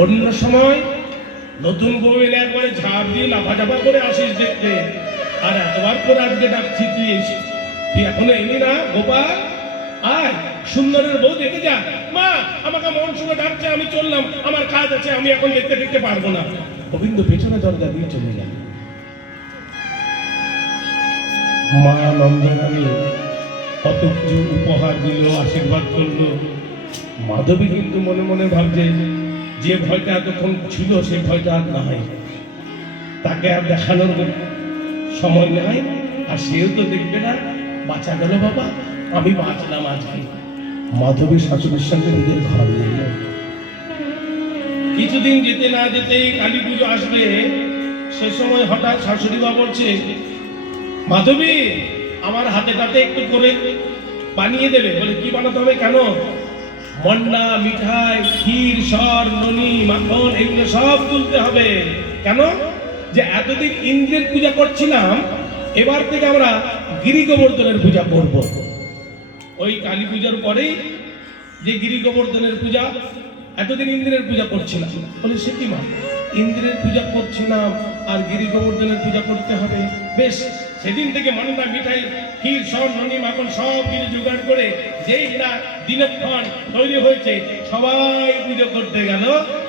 অন্য সময় নতুন বউ এলে একবারে ঝাঁপ দিয়ে লাফাঝাপা করে আসিস দেখতে। আর এতবার করে আজকে ডাকছি তুই এসে তুই এখনও এলি না, গোপাল? আয়, সুন্দরের বউ দেখে যা। মা, আমাকে মন শুনে ডাকছে, আমি চললাম। আমার কাজ আছে, আমি এখন দেখতে দেখতে পারব না। গোবিন্দ পেছনে দরজা দিয়ে চলে গেল। মা নন্দরানী কত কিছু উপহার দিল, আশীর্বাদ করল। মাধবী কিন্তু মনে মনে ভাবছে যে ভয়টা এতক্ষণ ছিল সেই ভয়টা আর নাই। তাকে আর দেখানোর সময় নাই, আর সেও তো দেখবে না, বাঁচা গেল বাবা, আমি বাঁচলাম আজকে। মাধবী শাশুড়ির সঙ্গে নিজের ঘর নিয়ে কিছুদিন যেতে না যেতেই কালী পুজো আসবে। সে সময় হঠাৎ শাশুড়ি মা বলছে, মাধবী, আমার হাতে টাতে একটু করে বানিয়ে দেবে। বলে, কি বানাতে হবে? কেন? মন্ডা মিঠাই, ক্ষীর, সর, ননি, মাখন, এগুলো সব তুলতে হবে। কেন? যে এতদিন ইন্দ্রের পূজা করছিলাম, এবার থেকে আমরা গিরি গোবর্ধনের পূজা করব। ওই কালী পূজার পরেই যে গিরি গোবর্ধনের পূজা, এতদিন ইন্দ্রের পূজা করছিলাম। বলে, সে কি মা? ইন্দ্রের পূজা করছিলাম, আর গিরি গোবর্ধনের পূজা করতে হবে। বেশ, সেদিন থেকে মান্ডা মিঠাই, ক্ষীর সব ননি, মাখন সব কিছু জোগাড় করে যেই না দিনক্ষণ তৈরি হয়েছে, সবাই পুজো করতে গেল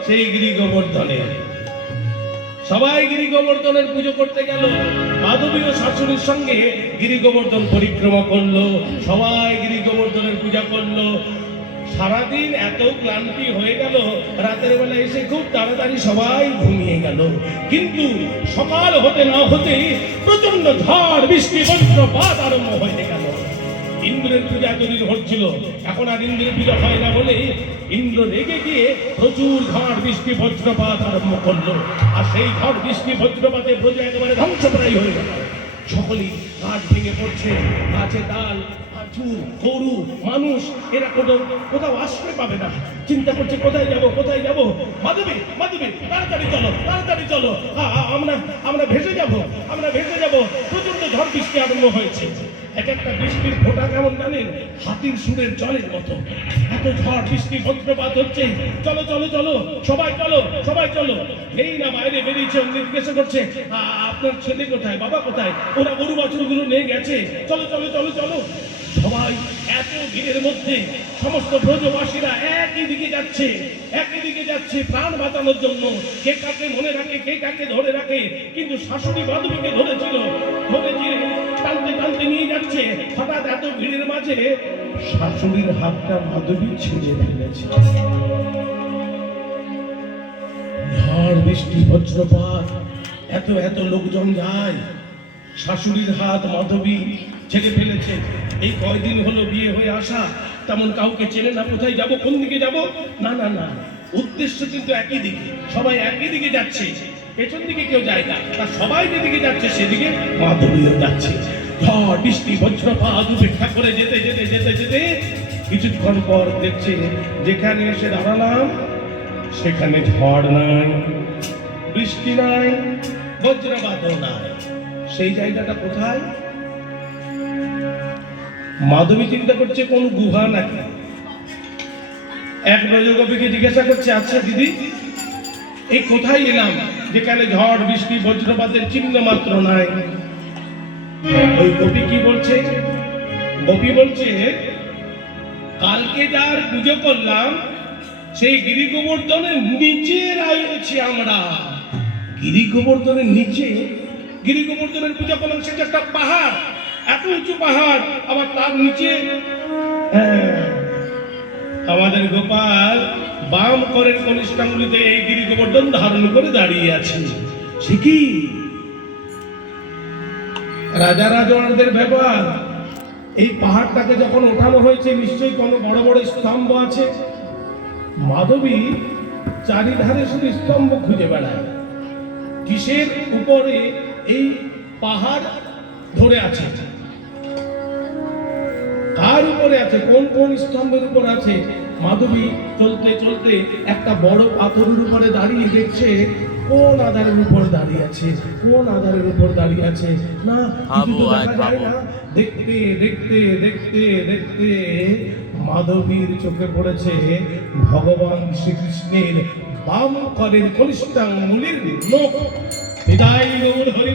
সেই গিরি গোবর্ধনের সবাই গিরি গোবর্ধনের পুজো করতে গেল। মাধবী ও শাশুড়ির সঙ্গে গিরি গোবর্ধন পরিক্রমা করল, সবাই গিরি গোবর্ধনের পূজা করল। সারাদিন এত ক্লান্তি হয়ে গেল, রাতের বেলা এসে খুব তাড়াতাড়ি সবাই ঘুমিয়ে গেল। কিন্তু সকাল হতে না হতেই প্রচণ্ড ঝড়, বৃষ্টি, বজ্রপাত আরম্ভ হয়ে গেল। ইন্দ্রের পূজা এতদিন হচ্ছিল, এখন আর ইন্দ্রের পূজা হয় না বলে ইন্দ্র রেগে গিয়ে প্রচুর ঝড় বৃষ্টি বজ্রপাত আরম্ভ করল। আর সেই ঝড় বৃষ্টি বজ্রপাতে প্রজা একেবারে ধ্বংসপ্রায় হয়ে গেল। সকলেই গাছ ভেঙে পড়ছে, গাছে ডাল আচুর গরু, মানুষ, এরা কোথাও কোথাও আশ্রয় পাবে না। চিন্তা করছে, কোথায় যাব কোথায় যাব? মাধবী মাধবী, তাড়াতাড়ি চলো তাড়াতাড়ি চলো। আমরা আমরা ভেসে যাব, আমরা ভেসে যাব। প্রচণ্ড ঝড় বৃষ্টি আরম্ভ হয়েছে। এক একটা বৃষ্টির ফোঁটা কেমন জানেন? হাতির সুরের জলের মতো। এত ঝড় বৃষ্টি বজ্রপাত হচ্ছে। চলো চলো চলো। সবাই চলো সবাই চলো। এই না বাইরে বেরিয়েছে জিজ্ঞাসা করছে, "আ- আপনার ছেলে কোথায়? বাবা কোথায়? ওরা গরু বছরগুলো নিয়ে গেছে। চলো চলো চলো চলো। সবাই এত ভিড়ের মধ্যে সমস্ত ব্রজবাসীরা একই দিকে যাচ্ছে, একই দিকে যাচ্ছে প্রাণ বাঁচানোর জন্য। কে কাকে মনে রাখে, কে কাকে ধরে রাখে, কিন্তু শাশুড়ি বান্ধবীকে ধরেছিল। ধরেছে টানতে টানতে নিয়ে যাচ্ছে। হঠাৎ এত ভিড়ের মাঝে শাশুড়ির হাতটা মাধবী ছিঁড়ে ফেলেছে। ঝড় বৃষ্টি, বজ্রপাত, এত এত লোকজন যায়। শাশুড়ির হাত মাধবী ছেড়ে ফেলেছে। এই কয়দিন হলো বিয়ে হয়ে আসা। তেমন কাউকে চেনে না কোথায় যাব, কোন দিকে যাব? না না না। উদ্দেশ্য কিন্তু একই দিকে। সবাই একই দিকে যাচ্ছে। পেছন দিকে কেউ যায় না। তা সবাই যেদিকে যাচ্ছে, সেদিকে মাধবীও যাচ্ছে। ঝড়, বৃষ্টি, বজ্রপাত উপেক্ষা করে যেতে যেতে যেতে যেতে কিছুক্ষণ পর দেখছে যেখানে এসে দাঁড়ালাম, সেখানে ঝড় নাই, বৃষ্টি নাই, বজ্রপাতও নাই। সেই জায়গাটা কোথায়? মাধবী চিন্তা করছে, কোন গুহা নাকি? এক রজগোপীকে জিজ্ঞাসা করছে আচ্ছা দিদি এই কোথায় এলাম যেখানে ঝড় বৃষ্টি বজ্রপাতের চিহ্ন মাত্র নাই? ওই গোপী কি বলছে? গোপী বলছে কালকে যার পুজো করলাম সেই গিরি গোবর্ধনের নিচে রয়েছি আমরা। গিরি গোবর্ধনের নিচে? গিরি গোবর্ধনের পূজা করলাম সেটা একটা পাহাড় এত উঁচু পাহাড় আবার তার নিচে হ্যাঁ, আমাদের গোপাল, বাম করের কনিষ্ঠাঙ্গুলিতে এই গিরি গোবর্ধন ধারণ করে দাঁড়িয়ে আছে সে কি? রাজা রাজওয়ারদের ব্যাপার এই পাহাড়টাকে যখন ওঠানো হয়েছে, নিশ্চয়ই কোনো বড় বড় স্তম্ভ আছে। মাধবী চারিধারে শুধু স্তম্ভ খুঁজে বেড়ায়। কিসের উপরে এই পাহাড় ধরে আছে? কার উপরে আছে কোন কোন স্তম্ভের উপর আছে? মাধবী চলতে চলতে একটা বড় পাথরের উপরে দাঁড়িয়ে দেখছে কোন আধারের উপর দাঁড়িয়ে আছে কোন আধারের উপর দাঁড়িয়ে আছে? না দেখতে দেখতে দেখতে দেখতে মাধবীর চোখে পড়েছে ভগবান শ্রীকৃষ্ণের বাম করের কনিষ্ঠাং মুনির লোক বিদায় গৌর হরি